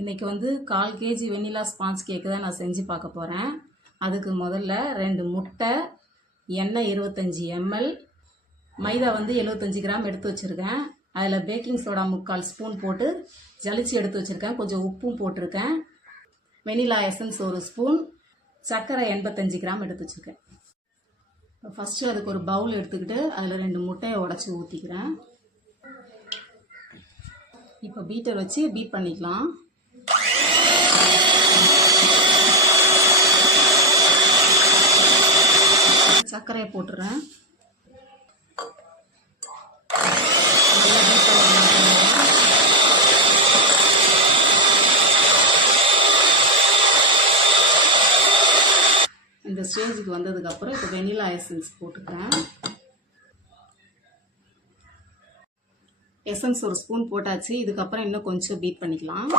இன்றைக்கி வந்து 1/4 kg வெண்ணிலா sponge கேக்கு தான் நான் செஞ்சு பார்க்க போகிறேன். அதுக்கு முதல்ல 2 முட்டை, எண்ணெய் 25 ml, மைதா வந்து 75 கிராம் எடுத்து வச்சுருக்கேன். அதில் பேக்கிங் சோடா 3/4 ஸ்பூன் போட்டு ஜலிச்சு எடுத்து வச்சுருக்கேன். கொஞ்சம் உப்பும் போட்டிருக்கேன். வெண்ணிலா எசன்ஸ் 1 ஸ்பூன், சர்க்கரை 85 கிராம் எடுத்து வச்சுருக்கேன். ஃபஸ்ட்டு அதுக்கு ஒரு பவுல் எடுத்துக்கிட்டு அதில் 2 முட்டையை உடச்சி ஊற்றிக்கிறேன். இப்போ பீட்டர் வச்சு பீட் பண்ணிக்கலாம். சர்க்கரையை போட்டுறேன். இந்த ஸ்டேஜுக்கு வந்ததுக்கப்புறம் இப்போ வெனிலா எசன்ஸ் போட்டுக்கிறேன். எசன்ஸ் 1 ஸ்பூன் போட்டாச்சு. இதுக்கப்புறம் இன்னும் கொஞ்சம் பீட் பண்ணிக்கலாம்.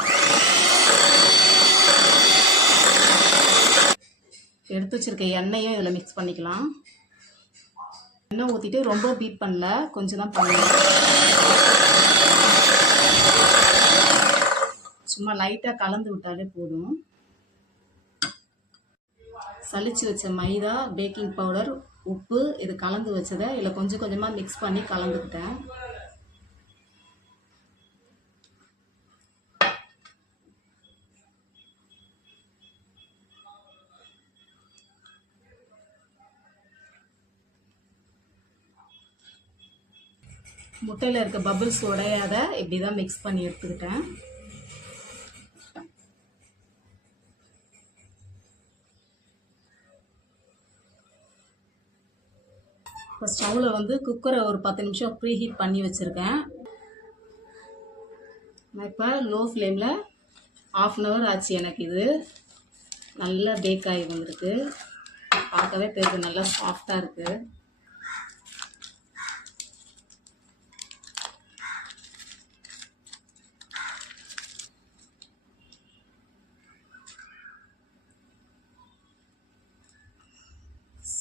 எடுத்து வச்சிருக்க எண்ணெயும் இதில் மிக்ஸ் பண்ணிக்கலாம். எண்ணெய் ஊற்றிட்டு ரொம்ப பீட் பண்ணல, கொஞ்சம் தான் பண்ணலாம். சும்மா லைட்டாக கலந்து விட்டாலே போதும். சலிச்சு வச்ச மைதா, பேக்கிங் பவுடர், உப்பு இது கலந்து வச்சதை இதில் கொஞ்சம் கொஞ்சமாக மிக்ஸ் பண்ணி கலந்துக்கிட்டேன். முட்டையில் இருக்க பபிள்ஸ் உடையாத இப்படி தான் மிக்ஸ் பண்ணி எடுத்துக்கிட்டேன். இப்போ ஸ்டவ்வில் வந்து குக்கரை ஒரு 10 நிமிஷம் ப்ரீ ஹீட் பண்ணி வச்சுருக்கேன். நான் இப்போ லோ ஃப்ளேமில் 1/2 hour ஆச்சு. எனக்கு இது நல்லா பேக் ஆகி வந்திருக்கு. பார்க்கவே தெரியுது, நல்லா சாஃப்டாக இருக்குது.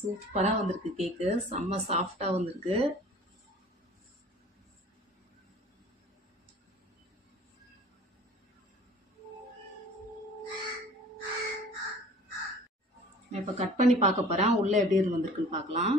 சூப்பராக வந்திருக்கு கேக்கு. செம்ம சாஃப்டாக வந்திருக்கு. நான் இப்போ கட் பண்ணி பார்க்க போகிறேன். உள்ளே எப்படி வந்திருக்குன்னு பார்க்கலாம்.